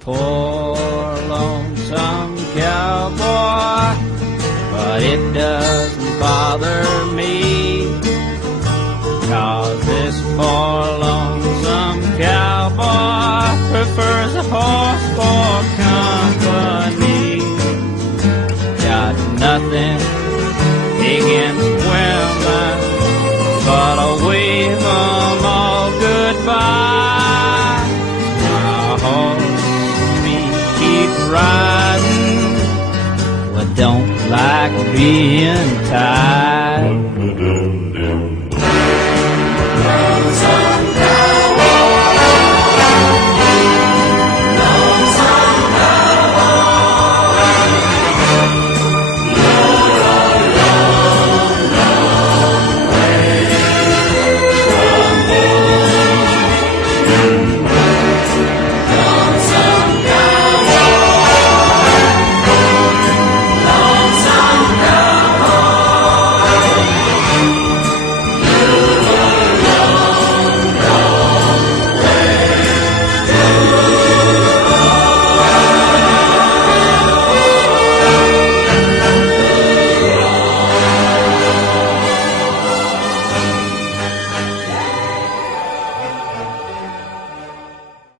poor lonesome cowboy, but it doesn't bother me, 'cause this poor lonesome cowboy prefers a horse for company. Got nothing against women, but I'll wave 'em all goodbye. My horse and me keep riding, well, don't like being tied.